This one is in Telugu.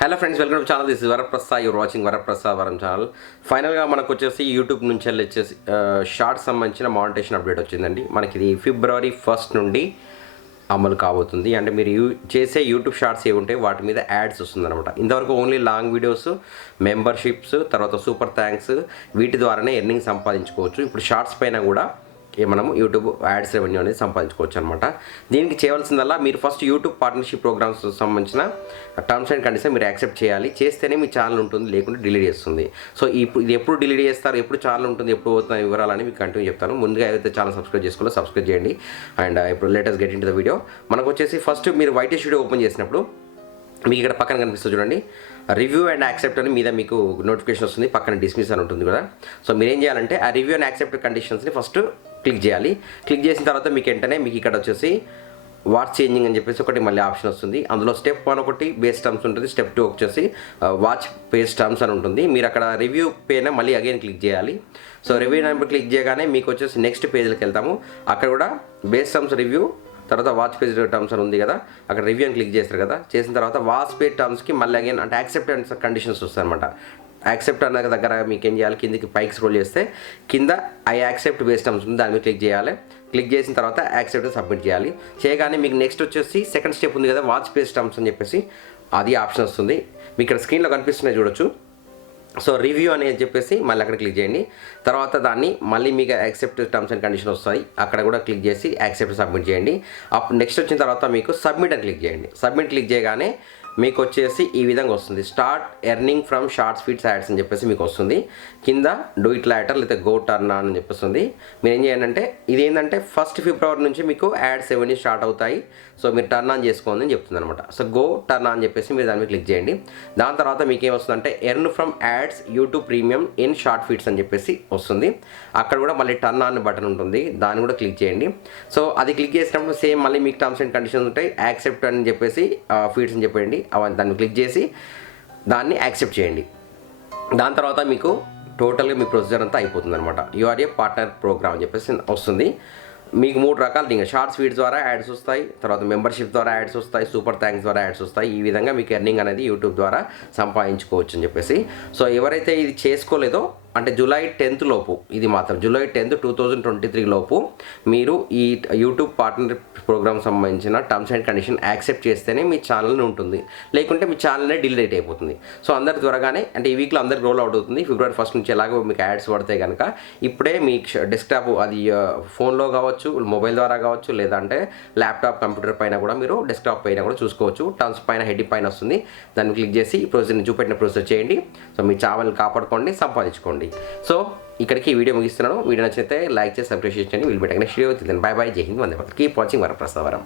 Hello friends, welcome to channel. This is Varaprasad. You're watching Varaprasad వరం ఛానల్. ఫైనల్గా మనకు వచ్చేసి యూట్యూబ్ నుంచి వచ్చేసి షార్ట్స్ సంబంధించిన మానిటైజేషన్ అప్డేట్ వచ్చిందండి. మనకి ఇది February 1 నుండి అమలు కాబోతుంది. అంటే మీరు చేసే యూట్యూబ్ షార్ట్స్ ఏ ఉంటాయి వాటి మీద యాడ్స్ వస్తుందన్నమాట. ఇంతవరకు ఓన్లీ లాంగ్ వీడియోస్, మెంబర్షిప్స్, తర్వాత సూపర్ థ్యాంక్స్ వీటి ద్వారానే ఎర్నింగ్ సంపాదించుకోవచ్చు. ఇప్పుడు షార్ట్స్ పైన కూడా మనము యూట్యూబ్ యాడ్స్ రెవెన్యూ అనేది సంపాదించుకోవచ్చు అనమాట. దీనికి చేయవలసిందల్లా మీరు ఫస్ట్ యూట్యూబ్ పార్ట్నర్షిప్ ప్రోగ్రామ్స్ సంబంధించిన టర్మ్స్ అండ్ కండిషన్ మీరు యాక్సెప్ట్ చేయాలి. చేస్తేనే మీ ఛానల్ ఉంటుంది, లేకుంటే డిలీట్ చేస్తుంది. సో ఇప్పుడు ఇది ఎప్పుడు డిలీట్ చేస్తారు, ఎప్పుడు ఛానల్ ఉంటుంది, ఎప్పుడు పోతున్న వివరాలని మీకు కంటిన్యూ చెప్తాను. ముందుగా ఏదైతే ఛానల్ సబ్స్క్రైబ్ చేసుకోవాలో సబ్స్క్రైబ్ చేయండి. అండ్ ఇప్పుడు latest get in to the video. మనకు వచ్చేసి ఫస్ట్ మీరు వైట్ స్టూడియో ఓపెన్ చేసినప్పుడు మీకు ఇక్కడ పక్కన కనిపిస్తుంది చూడండి, రివ్యూ అండ్ యాక్సెప్ట్ అని మీద మీకు నోటిఫికేషన్ వస్తుంది. పక్కన డిస్మిస్ అని ఉంటుంది కదా. సో మీరు ఏం చేయాలంటే ఆ రివ్యూ అండ్ యాక్సెప్ట్ కండిషన్స్ని ఫస్ట్ క్లిక్ చేయాలి. క్లిక్ చేసిన తర్వాత మీకు వెంటనే మీకు ఇక్కడ వచ్చేసి వాచ్ చేంజింగ్ అని చెప్పేసి ఒకటి మళ్ళీ ఆప్షన్ వస్తుంది. అందులో స్టెప్ 1 ఒకటి బేస్ టర్మ్స్ ఉంటుంది, స్టెప్ 2 వచ్చేసి వాచ్ బేస్ టర్మ్స్ అని ఉంటుంది. మీరు అక్కడ రివ్యూ పైన మళ్ళీ అగైన్ క్లిక్ చేయాలి. సో రివ్యూ నెంబర్ క్లిక్ చేయగానే మీకు వచ్చేసి నెక్స్ట్ పేజ్కి వెళ్తాము. అక్కడ కూడా బేస్ టర్మ్స్ రివ్యూ, తర్వాత వాచ్ పేజ్ టర్మ్స్ అని ఉంది కదా, అక్కడ రివ్యూ అని క్లిక్ చేస్తారు కదా. చేసిన తర్వాత వాచ్ పేజ్ టర్మ్స్కి మళ్ళీ అగైన్ అంటే యాక్సెప్ట్ అండ్ కండిషన్స్ వస్తాయి అనమాట. యాక్సెప్ట్ అన్న దగ్గర మీకు ఏం చేయాలి, కిందకి పైకి స్క్రోల్ చేస్తే కింద ఐ యాక్సెప్ట్ బేస్ టర్మ్స్ ఉంది, దాని మీద క్లిక్ చేయాలి. క్లిక్ చేసిన తర్వాత యాక్సెప్ట్ సబ్మిట్ చేయాలి. చేయగానే మీకు నెక్స్ట్ వచ్చేసి సెకండ్ స్టెప్ ఉంది కదా, వాచ్ పేజ్ టర్మ్స్ అని చెప్పేసి అది ఆప్షన్ వస్తుంది. మీకు ఇక్కడ స్క్రీన్లో కనిపిస్తున్నాయి చూడొచ్చు. సో రివ్యూ అనేది చెప్పేసి మళ్ళీ అక్కడ క్లిక్ చేయండి. తర్వాత దాన్ని మళ్ళీ మీకు యాక్సెప్ట్ టర్మ్స్ అండ్ కండిషన్ వస్తాయి, అక్కడ కూడా క్లిక్ చేసి యాక్సెప్ట్ సబ్మిట్ చేయండి. అప్పుడు నెక్స్ట్ వచ్చిన తర్వాత మీకు సబ్మిట్ అని క్లిక్ చేయండి. సబ్మిట్ క్లిక్ చేయగానే మీకు వచ్చేసి ఈ విధంగా వస్తుంది, start earning from shorts feeds ads అని చెప్పేసి మీకు వస్తుంది. కింద డూ ఇట్ లాటర్ లేదా గో టర్న్ ఆన్ అని చెప్పేస్తుంది. మీరు ఏం చేయండి అంటే ఇది ఏంటంటే 1 February నుంచి మీకు యాడ్స్ ఎవన్నీ స్టార్ట్ అవుతాయి. సో మీరు టర్న్ ఆన్ చేసుకోండి అని చెప్తుంది అనమాట. సో గో టర్న్ ఆన్ చెప్పేసి మీరు దాని మీద క్లిక్ చేయండి. దాని తర్వాత మీకు ఏమొస్తుందంటే earn from ads YouTube premium in short feeds అని చెప్పేసి వస్తుంది. అక్కడ కూడా మళ్ళీ టర్న్ ఆన్ బటన్ ఉంటుంది, దాన్ని కూడా క్లిక్ చేయండి. సో అది క్లిక్ చేసినప్పుడు సేమ్ మళ్ళీ మీకు టర్మ్స్ అండ్ కండిషన్స్ ఉంటాయి. యాక్సెప్ట్ అని చెప్పేసి ఫీడ్స్ అని చెప్పండి, దాన్ని క్లిక్ చేసి దాన్ని యాక్సెప్ట్ చేయండి. దాని తర్వాత మీకు టోటల్గా మీ ప్రొసీజర్ అంతా అయిపోతుంది అనమాట. యూఆర్ ఏ పార్ట్నర్ ప్రోగ్రామ్ అని చెప్పేసి వస్తుంది. మీకు 3 రకాలు ఇంకా షార్ట్స్ ఫీడ్స్ ద్వారా యాడ్స్ వస్తాయి, తర్వాత మెంబర్షిప్ ద్వారా యాడ్స్ వస్తాయి, సూపర్ థ్యాంక్స్ ద్వారా యాడ్స్ వస్తాయి. ఈ విధంగా మీకు ఎర్నింగ్ అనేది యూట్యూబ్ ద్వారా సంపాదించుకోవచ్చు అని చెప్పేసి. సో ఎవరైతే ఇది చేసుకోలేదో అంటే July 10th లోపు, ఇది మాత్రం July 10th 2023 లోపు మీరు ఈ యూట్యూబ్ పార్ట్నర్ ప్రోగ్రామ్ సంబంధించిన టర్మ్స్ అండ్ కండిషన్ యాక్సెప్ట్ చేస్తేనే మీ ఛానల్ని ఉంటుంది, లేకుంటే మీ ఛానల్నే డిలీట్ అయిపోతుంది. సో అందరు త్వరగానే అంటే ఈ వీక్లో అందరికి రోల్ అవుట్ అవుతుంది. February 1 నుంచి ఎలాగో మీకు యాడ్స్ పడతాయి కనుక ఇప్పుడే మీ డెస్క్టాప్ అది ఫోన్లో కావచ్చు, మొబైల్ ద్వారా కావచ్చు, లేదంటే ల్యాప్టాప్ కంప్యూటర్ పైన కూడా మీరు డెస్క్టాప్ పైన కూడా చూసుకోవచ్చు. టర్మ్స్ పైన హెడ్డింగ్ పైన వస్తుంది, దాన్ని క్లిక్ చేసి ప్రొసీజర్ని చూపెట్టిన ప్రొసీజర్ చేయండి. సో మీ ఛానల్ కాపాడుకోండి, సంపాదించుకోండి. సో ఇక్కడికి ఈ వీడియో ముగిస్తున్నాను. వీడియో నచ్చితే లైక్ చేసి సబ్స్క్రైబ్ చేయండి. Will be next video. By by, జై హింద్, వందే మాతరం. కీప్ వాచింగ్ వరప్రసాద్ వరం.